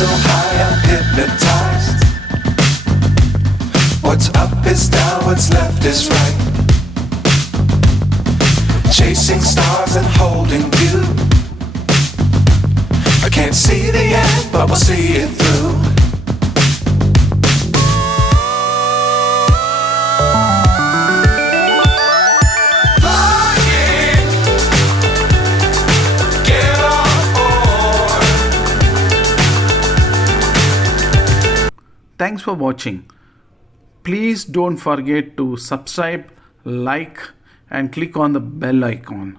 so high I'm hypnotized. What's up is down, what's left is right. Chasing stars and holding you. I can't see the end, but we'll see it through. Thanks for watching. Please don't forget to subscribe, like, and click on the bell icon.